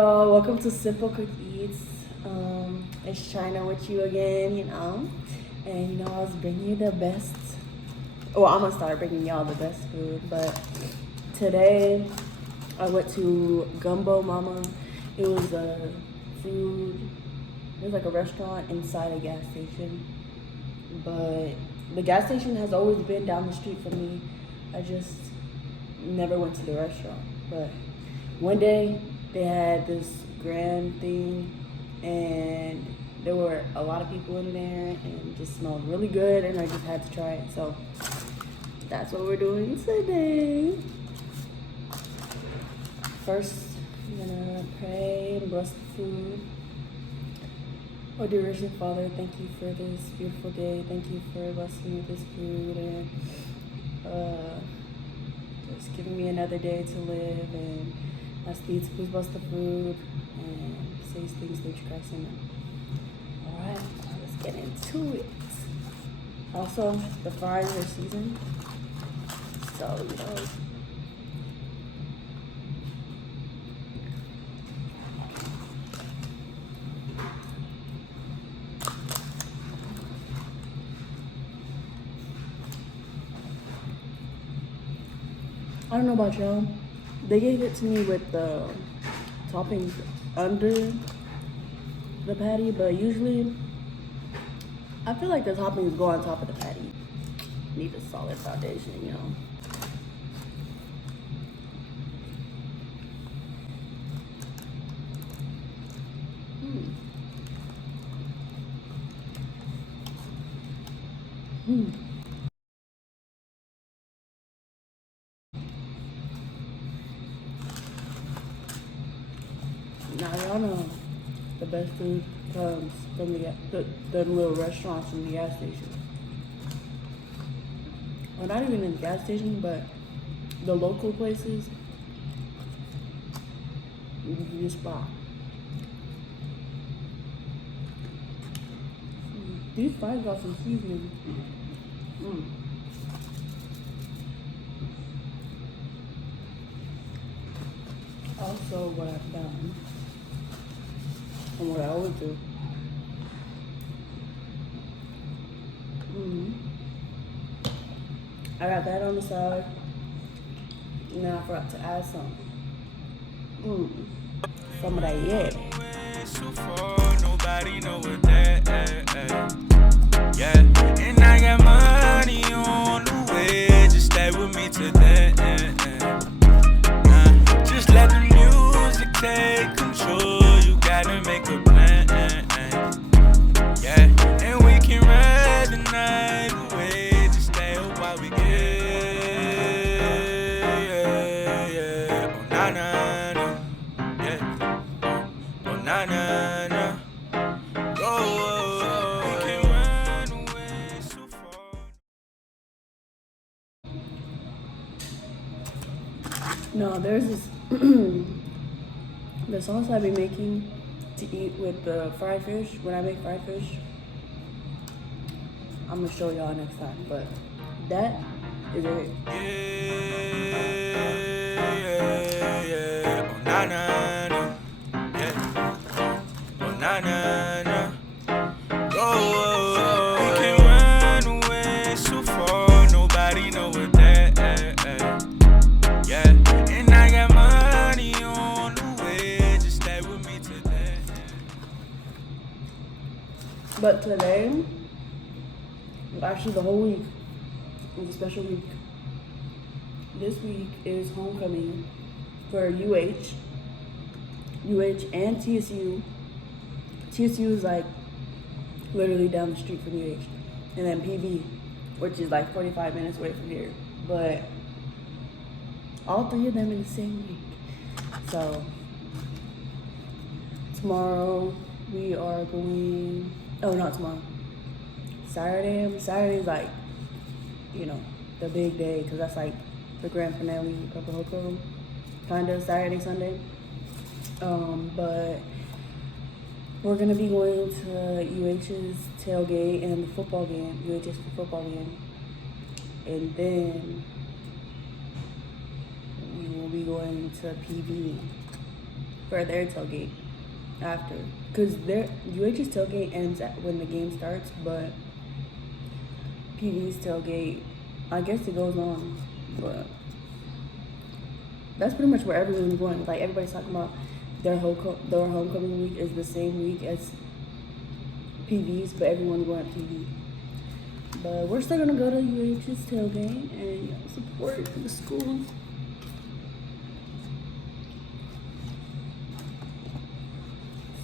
y'all, welcome to Simple Quick Eats. It's China with you again, and I was bringing you the best. Well, I'm gonna start bringing y'all the best food, but today I went to GUMBOMAMA. It was it was like a restaurant inside a gas station, but the gas station has always been down the street from me. I just never went to the restaurant, but one day they had this grand thing and there were a lot of people in there and it just smelled really good and I just had to try it. So that's what we're doing today. First, I'm gonna pray and bless the food. Oh dear gracious Father, thank you for this beautiful day. Thank you for blessing me with this food and just giving me another day to live, and ask thee to please bless the food and say these things through Christ. Amen. Alright, let's get into it. Also, the fries are seasoned, so I don't know about y'all. They gave it to me with the toppings under the patty, but usually I feel like the toppings go on top of the patty. Need a solid foundation, Now y'all know the best food comes from the little restaurants from the gas station. Well, not even in the gas station, but the local places. You can give you a spot. These fries got some seasoning. Also, what I've done and what I always do. I got that on the side, and then I forgot to add some of that Nobody know what that. Yeah, and I got money on the way. Just stay with me to that. Just let the music take control. You gotta make a plan. Yeah, and we can ride the night away. Just stay up while we get. Yeah. Oh na na na. Yeah. Oh na na na. Oh, we can run away so far. No, there's this the sauce I be making to eat with the fried fish. When I make fried fish, I'm gonna show y'all next time. But that is it. Yeah. Oh na na na. Yeah. Oh na na na. Oh, we can run away so far. Nobody know what that. Yeah, and I got money on the way. Just stay with me today. But today, actually the whole week, is a special week. This week is homecoming for UH and TSU. TSU is like literally down the street from UH. And then PV, which is like 45 minutes away from here. But all three of them in the same week. So tomorrow we are going, not tomorrow. Saturday's like, the big day, because that's like the grand finale of the Hoko, kind of Saturday, Sunday. But we're gonna be going to UH's tailgate and the football game, UH's football game, and then we will be going to PV for their tailgate after, because their UH's tailgate ends when the game starts, but PV's tailgate, I guess it goes on, but that's pretty much where everyone's going. Like, everybody's talking about their homecoming week is the same week as PV's, but everyone's going at PV. But we're still gonna go to UH's tailgate and support the school.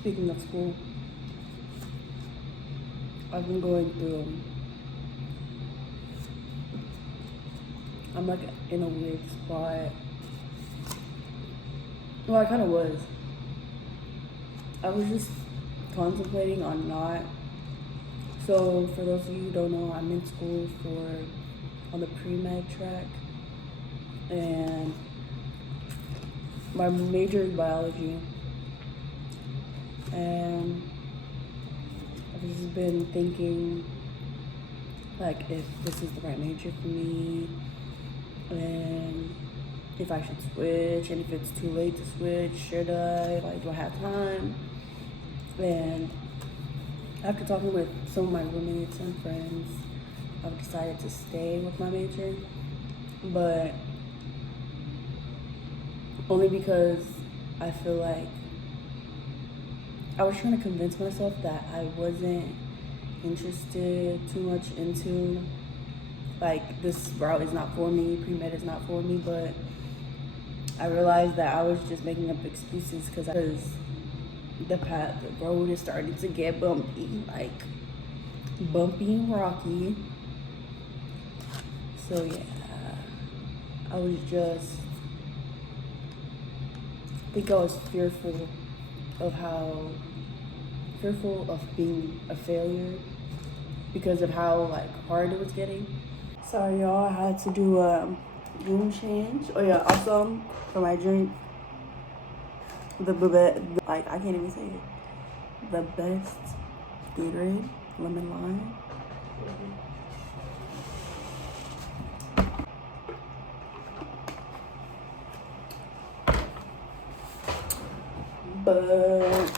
Speaking of school, I've been going through, I'm like in a weird spot. Well, I kind of was. I was just contemplating on not. So for those of you who don't know, I'm in school on the pre-med track, and my major is biology. And I've just been thinking, like, if this is the right major for me, and if I should switch, and if it's too late to switch, should I? Like, do I have time? And after talking with some of my roommates and friends, I've decided to stay with my major, but only because I feel like I was trying to convince myself that I wasn't interested too much into, like, this route is not for me, pre-med is not for me, but I realized that I was just making up excuses because the road is starting to get bumpy, like bumpy and rocky. So yeah, I think I was fearful of being a failure because of how, like, hard it was getting. Sorry y'all, I had to do a room change. Oh yeah, also for my drink, I can't even say it. The best Gatorade, lemon lime. But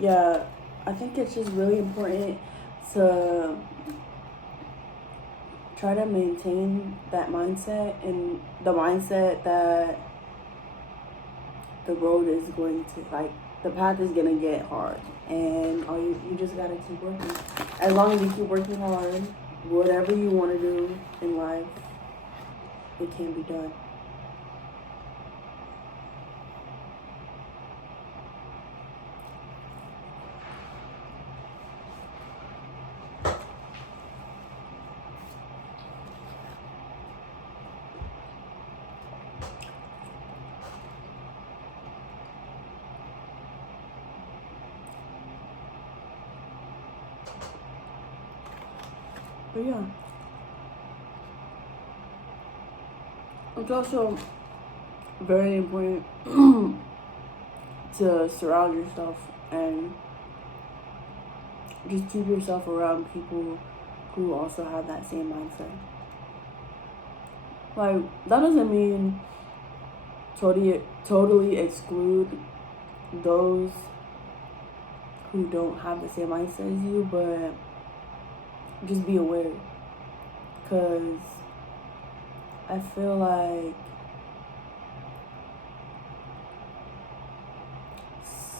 yeah, I think it's just really important to try to maintain that mindset, and the mindset that the road is going to, like, the path is gonna get hard, and you just gotta keep working. As long as you keep working hard, whatever you want to do in life, it can be done. But yeah, it's also very important to surround yourself and just keep yourself around people who also have that same mindset. Like, that doesn't mean totally exclude those who don't have the same mindset as you, but just be aware, because I feel like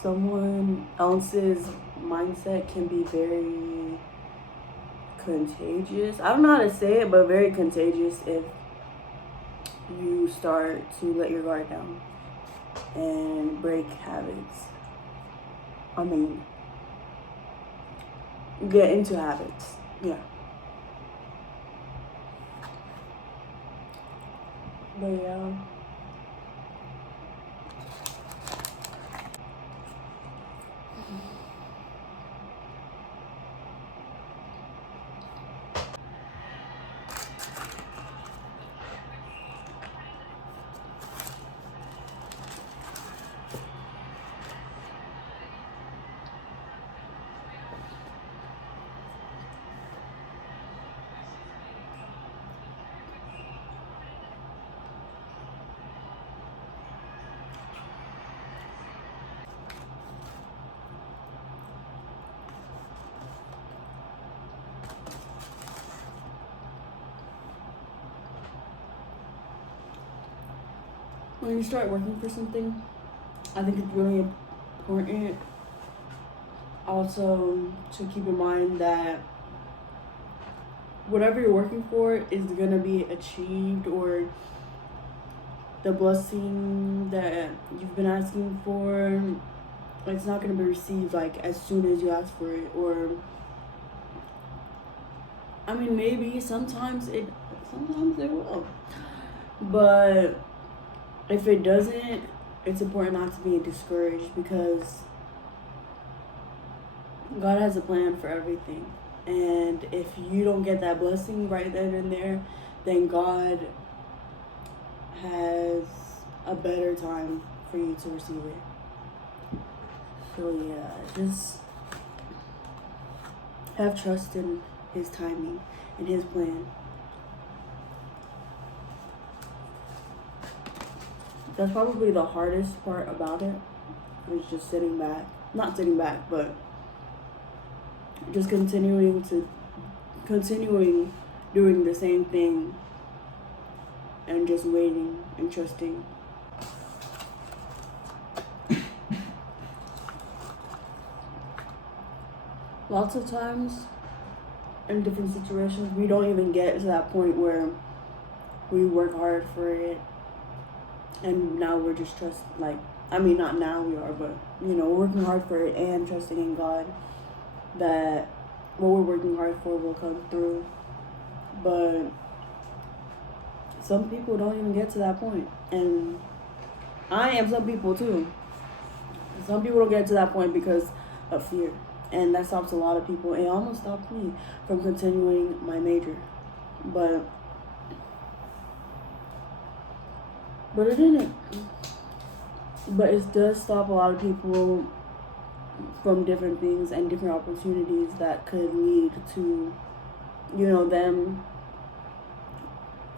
someone else's mindset can be very contagious. I don't know how to say it, but very contagious if you start to let your guard down and break habits. I mean, get into habits. Yeah. But yeah. when you start working for something, I think it's really important also to keep in mind that whatever you're working for is gonna be achieved, or the blessing that you've been asking for, it's not gonna be received like as soon as you ask for it. Or I mean, maybe sometimes it will, but if it doesn't, it's important not to be discouraged, because God has a plan for everything. And if you don't get that blessing right then and there, then God has a better time for you to receive it. So yeah, just have trust in His timing and His plan. That's probably the hardest part about it, is just not sitting back, but just continuing doing the same thing and just waiting and trusting. Lots of times in different situations, we don't even get to that point where we work hard for it and now we're just not now we are, but we're working hard for it and trusting in God that what we're working hard for will come through. But some people don't even get to that point, and I am some people too. Some people don't get to that point because of fear, and that stops a lot of people. It almost stopped me from continuing my major, but it didn't. But it does stop a lot of people from different things and different opportunities that could lead to, them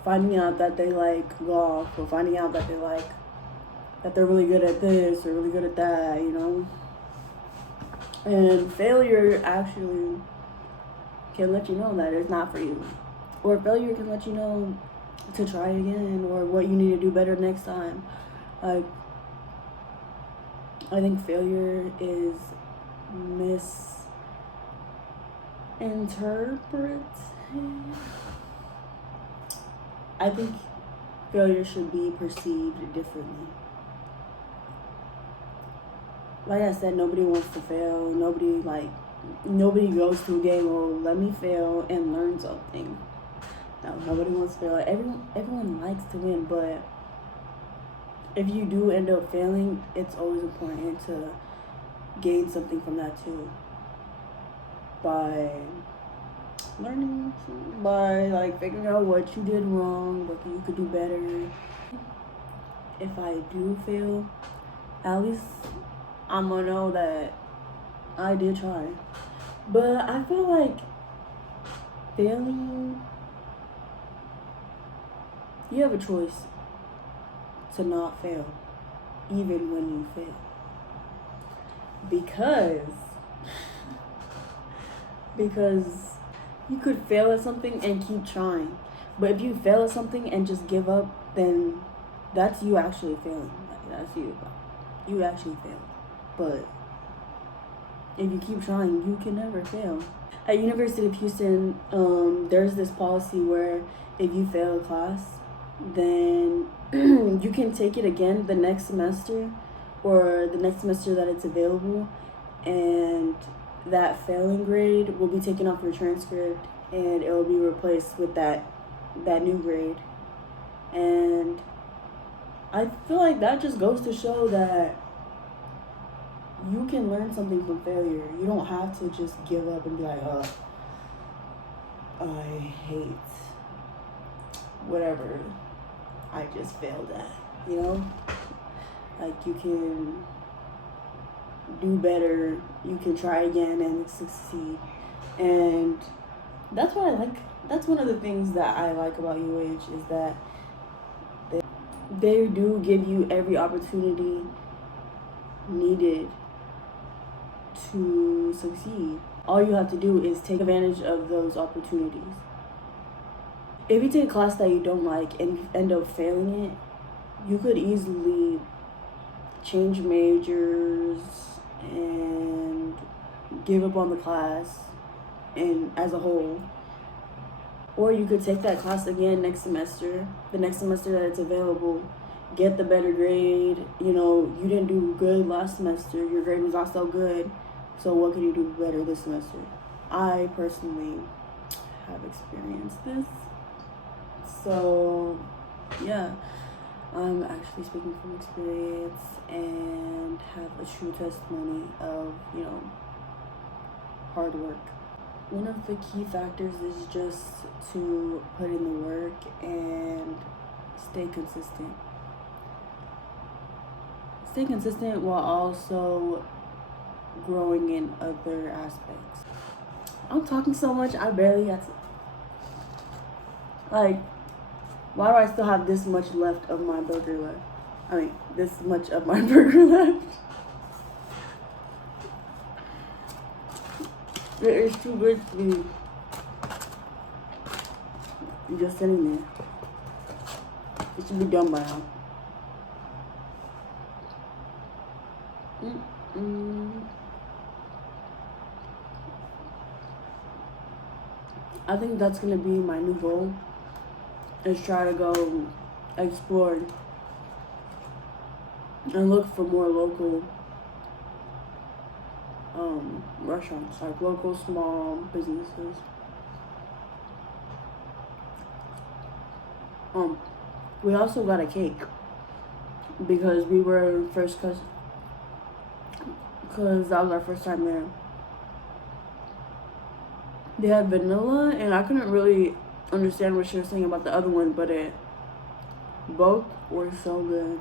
finding out that they like golf, or finding out that they're really good at this or really good at that, And failure actually can let you know that it's not for you. Or failure can let you know to try again, or what you need to do better next time. I think failure is misinterpreted. I think failure should be perceived differently. Like I said, nobody wants to fail. Nobody goes to a game, oh, let me fail and learn something. No, nobody wants to fail. Everyone likes to win, but if you do end up failing, it's always important to gain something from that too. By learning, by figuring out what you did wrong, what you could do better. If I do fail, at least I'm gonna know that I did try. But I feel like failing, you have a choice to not fail, even when you fail. Because you could fail at something and keep trying. But if you fail at something and just give up, then that's you actually failing. That's you. You actually failed. But if you keep trying, you can never fail. At University of Houston, there's this policy where if you fail a class, then you can take it again the next semester, or the next semester that it's available, and that failing grade will be taken off your transcript and it will be replaced with that new grade. And I feel like that just goes to show that you can learn something from failure. You don't have to just give up and be like, oh, I hate whatever I just failed at, you can do better, you can try again and succeed. And that's what I like. That's one of the things that I like about UH, is that they do give you every opportunity needed to succeed. All you have to do is take advantage of those opportunities. If you take a class that you don't like and you end up failing it, you could easily change majors and give up on the class and as a whole. Or you could take that class again next semester, the next semester that it's available, get the better grade. You know, you didn't do good last semester, your grade was not so good, so what can you do better this semester? I personally have experienced this. So yeah, I'm actually speaking from experience and have a true testimony of, you know, hard work. One of the key factors is just to put in the work and stay consistent. Stay consistent while also growing in other aspects. I'm talking so much, I barely have to. Like, why do I still have this much left of my burger left? I mean, this much of my burger left. It is too good to be just sitting there. It should be done by now. I think that's gonna be my new goal, is try to go explore and look for more local restaurants, like local small businesses. We also got a cake because we were first cousins, because that was our first time there. They had vanilla, and I couldn't really understand what she was saying about the other one, but both were so good.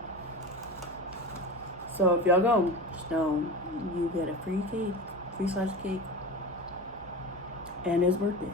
So if y'all go, just know you get a free cake, free slice of cake, and it's worth it.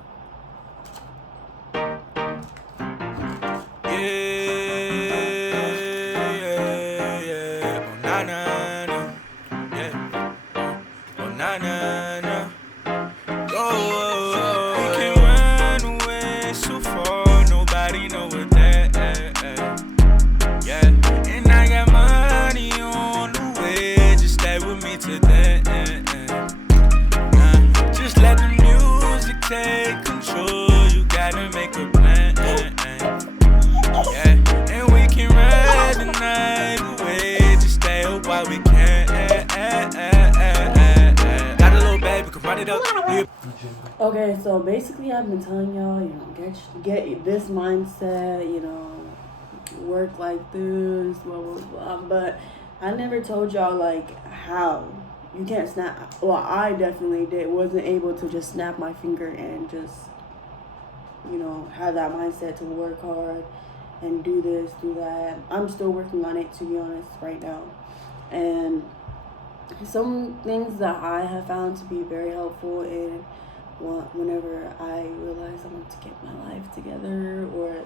Take control, you gotta make a plan. Yeah, and we can ride the night away, just stay up while we can. Got a little baby, can run it up. Okay, so basically I've been telling y'all, you know, get this mindset, you know, work like this, blah, blah, blah. But I never told y'all, like, how. You can't snap. Well, I definitely wasn't able to just snap my finger and just, you know, have that mindset to work hard and do this, do that. I'm still working on it, to be honest, right now. And some things that I have found to be very helpful in whenever I realized I wanted to get my life together, or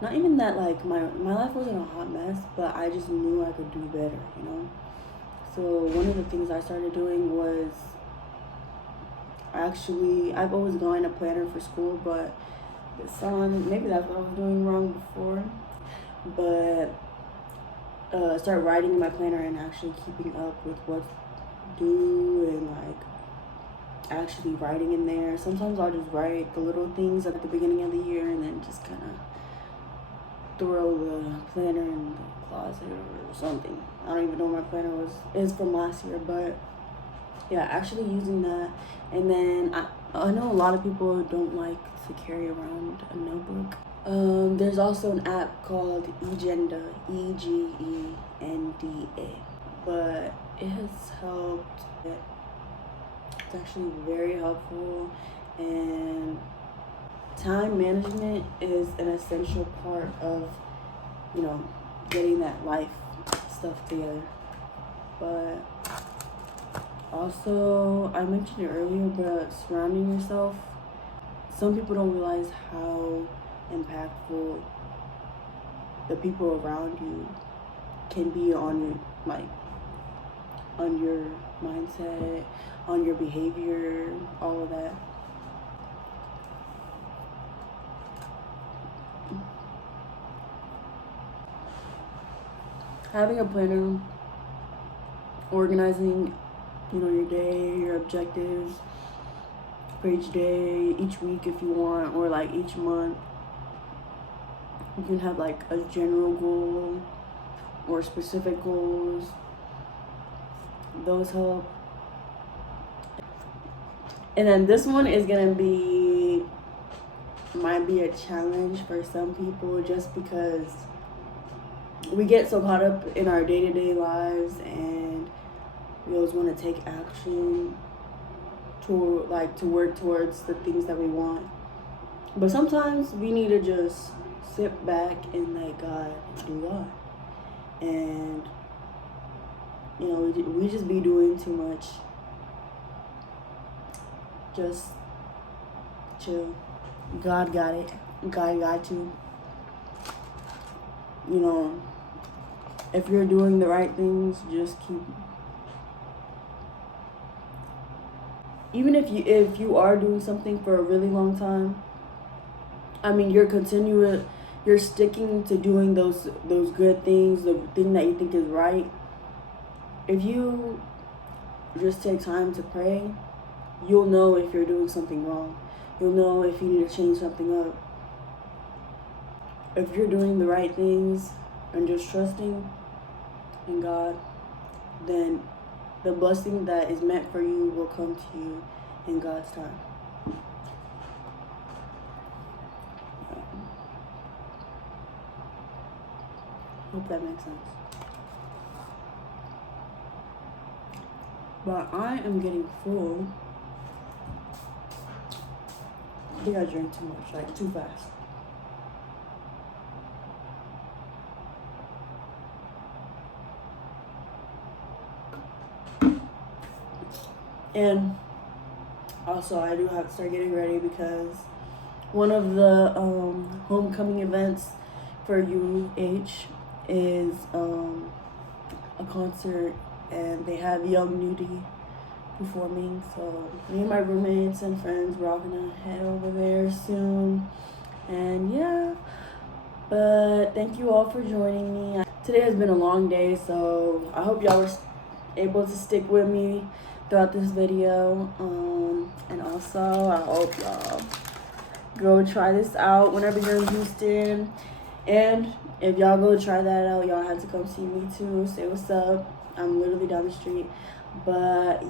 not even that, like, my life wasn't a hot mess, but I just knew I could do better, you know? So one of the things I started doing was, actually, I've always gone a planner for school, but this time, maybe that's what I was doing wrong before, but start writing in my planner and actually keeping up with what's due, and like actually writing in there. Sometimes I'll just write the little things at the beginning of the year and then just kind of throw the planner in the closet or something. I don't even know what my planner is from last year, but yeah, actually using that. And then I know a lot of people don't like to carry around a notebook. There's also an app called eGenda, EGENDA, but it has helped. It's actually very helpful, and time management is an essential part of, you know, getting that life stuff together. But also, I mentioned it earlier, but surrounding yourself, some people don't realize how impactful the people around you can be on your, like, on your mindset, on your behavior, all of that. having a planner, organizing, you know, your day, your objectives for each day, each week if you want, or like each month. You can have like a general goal or specific goals. Those help. And then this one is gonna be, might be a challenge for some people, just because we get so caught up in our day-to-day lives and we always want to take action to work towards the things that we want. But sometimes we need to just sit back and let God do God. And you know, we just be doing too much. Just chill. God got it. God got you. You know, if you're doing the right things, just keep. Even if you are doing something for a really long time, I mean, you're sticking to doing those good things, the thing that you think is right. If you just take time to pray, you'll know if you're doing something wrong. You'll know if you need to change something up. If you're doing the right things and just trusting in God, then the blessing that is meant for you will come to you in God's time. Hope that makes sense. But I am getting full. I think I drank too much, like too fast. And also I do have to start getting ready because one of the homecoming events for UH is a concert, and they have Young Nudie performing. So me and my roommates and friends, we're all gonna head over there soon. And yeah, but thank you all for joining me. Today has been a long day, so I hope y'all were able to stick with me throughout this video. And also I hope y'all go try this out whenever you're in Houston. And if y'all go try that out, y'all have to come see me too, say what's up. I'm literally down the street. But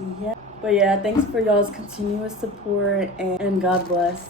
yeah, thanks for y'all's continuous support, and God bless.